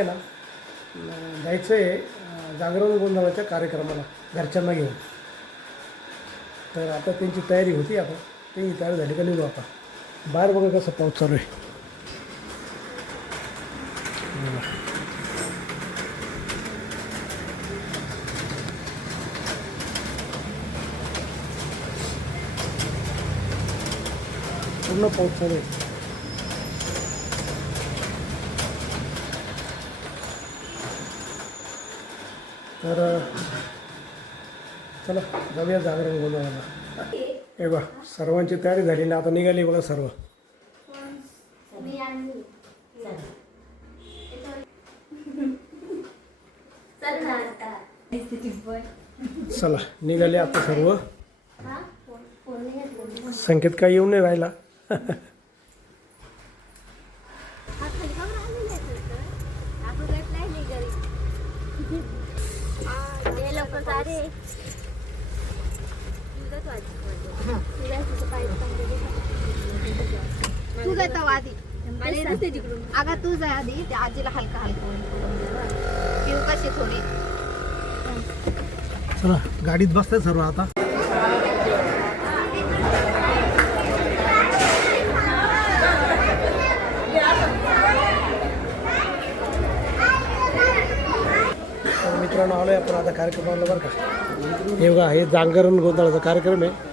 आहे ना जायचं आहे जागरण गोंधळाच्या कार्यक्रमाला घरच्यांना घेऊन. तर आता त्यांची तयारी होती. आता त्यांची तयारी झाली का निघू आता. बाहेर बघा कसं पाऊस चालू आहे. पूर्ण पाऊस चालू आहे. तर चला जाऊया जागरण गोंधळाला. हे बा सर्वांची तयारी झाली ना आता निघाली बघा सर्व. चला निघाले आता सर्व. संकेत काय येऊन नाही राहिला. तू जाता आधी अगं तू जा आधी त्या आजीला हलका हलका पिऊ कशी थोडी. चला गाडीत बसताय सर्व आता. मित्रांनो आलोय आपण आता कार्यक्रमाला बरं का. हे बघा हे जागरण गोंधळाचा कार्यक्रम आहे.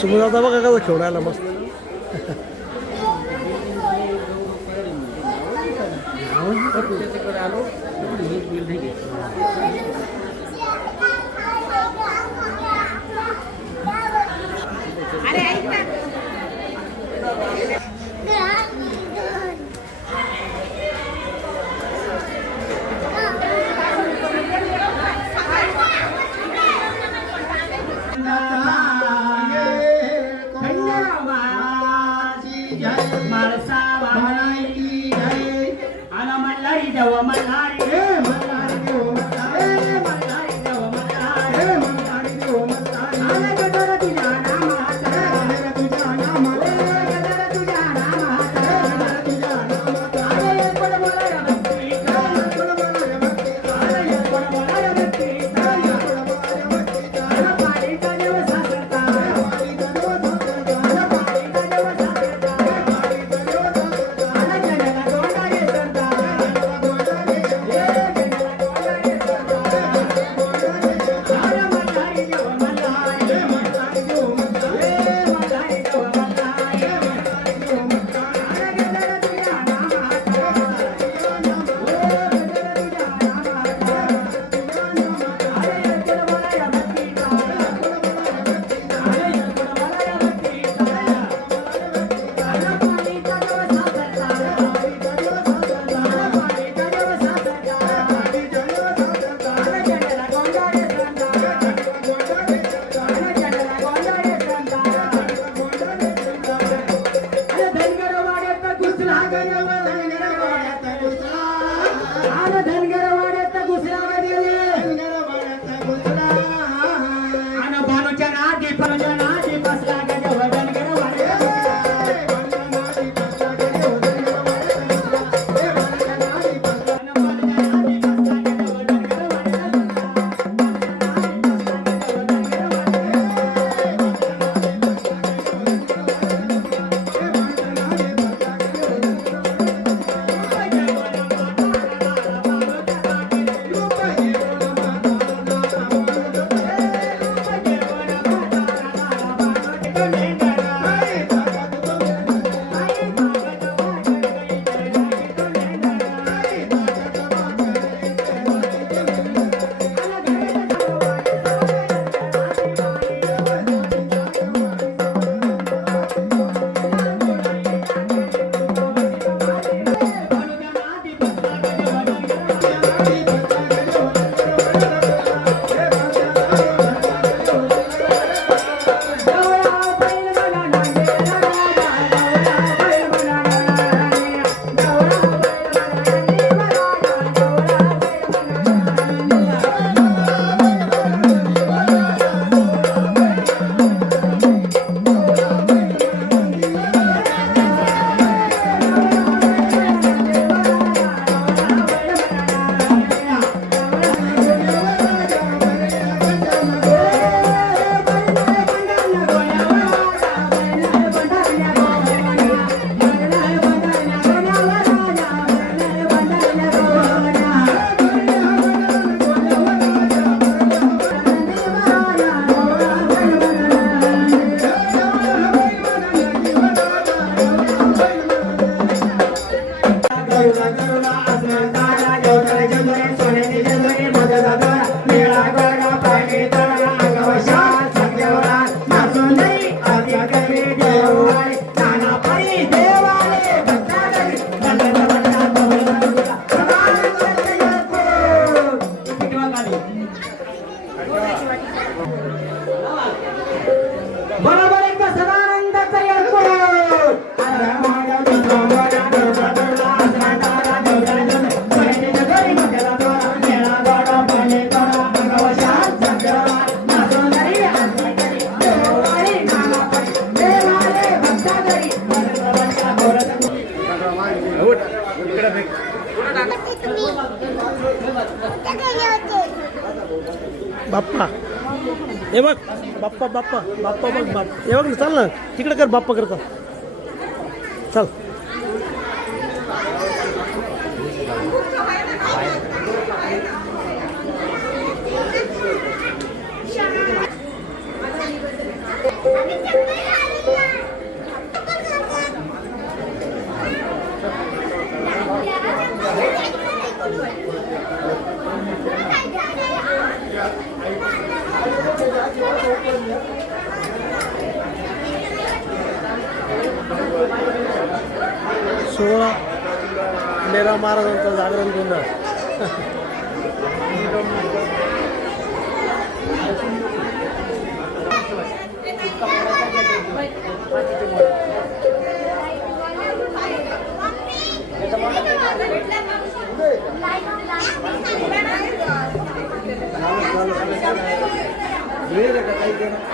सुमन आता बघा कसं खेळून आला मस्त. बरोबर एकदा सदानंदाचा बाप्पा हे बघ बाप्पा बाप्पा बाप्पा बघ बाप्पा हे बघ ना चाल ना तिकडे कर बाप्पा करता चल सोळा मेरा महाराजांचा जागरण गोंधळ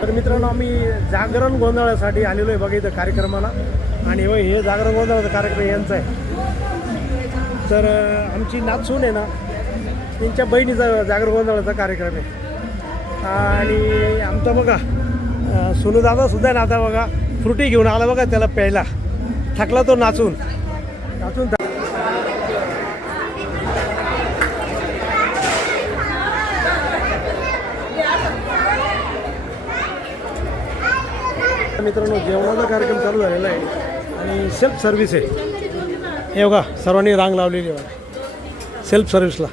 तर मित्रांनो आम्ही जागरण गोंधळासाठी आलेलो आहे बघा इथं कार्यक्रमाला आणि हे जागरण गोंधळाचा कार्यक्रम यांचा आहे तर आमची नाचसून आहे ना त्यांच्या बहिणीचा जागरण गोंधळाचा कार्यक्रम आहे आणि आमचा बघा सोनूदादा सुद्धा ना आता बघा फ्रुटी घेऊन आला बघा त्याला प्यायला थकला तो नाचून नाचून मित्रांनो जेवणाचा कार्यक्रम चालू झालेला आहे आणि सेल्फ सर्व्हिस आहे हे बघा सर्वांनी रांग लावलेली आहे बघा सेल्फ सर्व्हिसला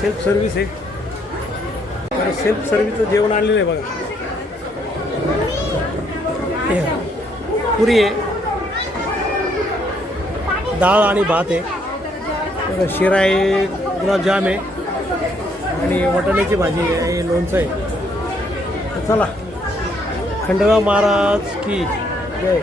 सेल्फ सर्व्हिस आहे तर सेल्फ सर्व्हिसचं जेवण आणलेलं आहे बघा हे पुरी आहे डाळ आणि भात आहे शिरा आहे गुलाबजाम आहे आणि वाटाण्याची भाजी आहे लोणचं आहे तर चला खंडोबा महाराज की जय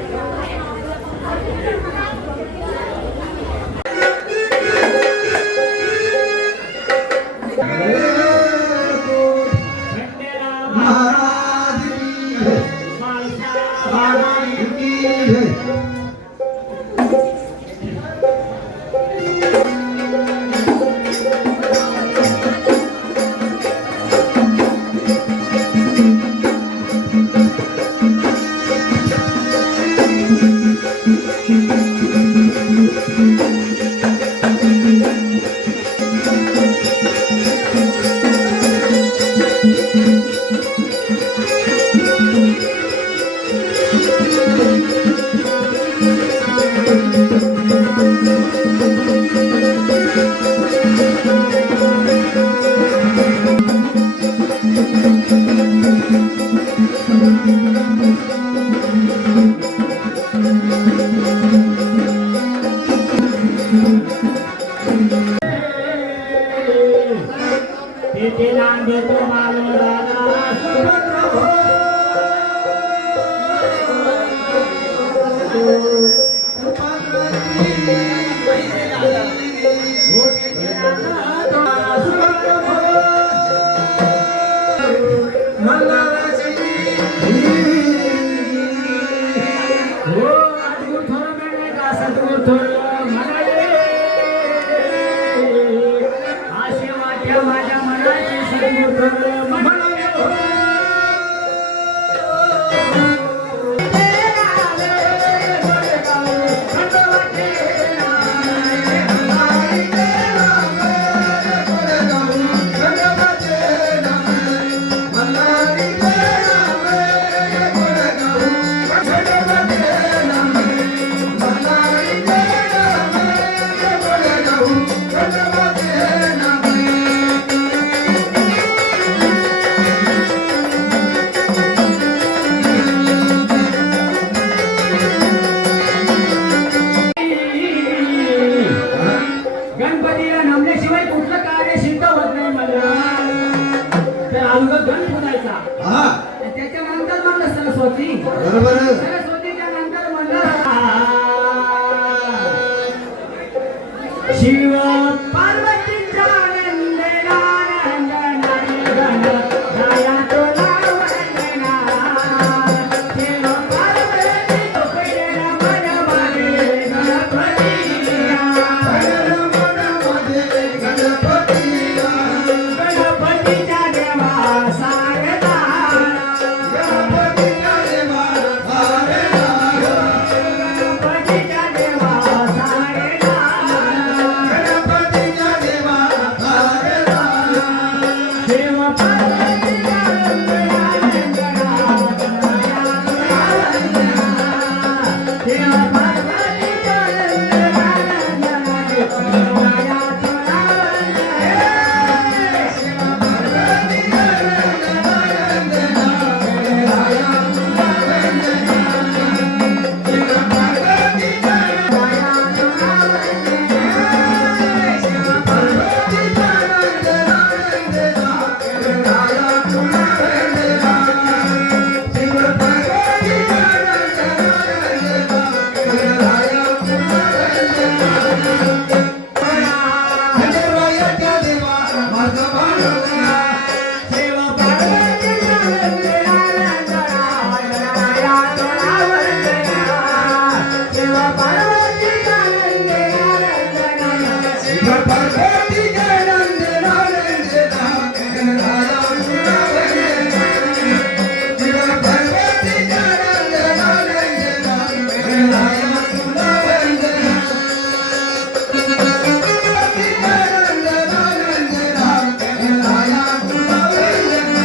माझ्या मनाची हा त्याच्यानंतर म्हणलं सरस्वती. बरोबर सरस्वतीच्या नंतर म्हणलं शिव पार्वतीच्या नंदना नंदना राया तुला वंदना. शिव पार्वती तुझ्या मनमध्ये गणपतीया. गणपतीच्या देवा सारदा. गणपतीच्या देवा सारदा. शिव पार्वतीच्या नंदना नंदना. शिव पार्वतीच्या नंदना नंदना. राया तुला वंदना. शिव पार्वतीच्या नंदना नंदना. राया तुला वंदना. शिव पार्वतीच्या राया तुला वंदना. शिव पार्वतीच्या नंदना नंदना. राया तुला वंदना. शिव पार्वतीच्या नंदना नंदना. राया तुला वंदना. खंडरायाच्या देवा माझा बाळगणा. शिव पार्वतीच्या नंदना नंदना. राया तुला वंदना. शिव पार्वतीच्या नंदना नंदना. शिव पार्वतीच्या नंदना नंदना. राया तुला वंदना. शिव पार्वतीच्या नंदना नंदना. राया तुला वंदना. पार्वतीच्या नंदना नंदना. राया तुला वंदना.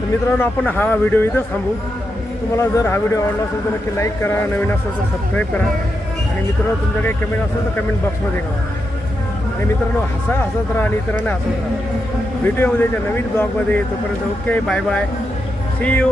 तर मित्रांनो आपण हा व्हिडिओ इथंच थांबू. तुम्हाला जर हा व्हिडिओ आवडला असेल तर नक्की लाईक करा, नवीन असेल तर सबस्क्राईब करा आणि मित्रांनो तुमच्या काही कमेंट असेल तर कमेंट बॉक्समध्ये करा. आणि मित्रांनो हसत राहा आणि इतरांना हसत राहा. व्हिडिओ उद्याच्या नवीन ब्लॉगमध्ये. तोपर्यंत okay, bye bye, see you.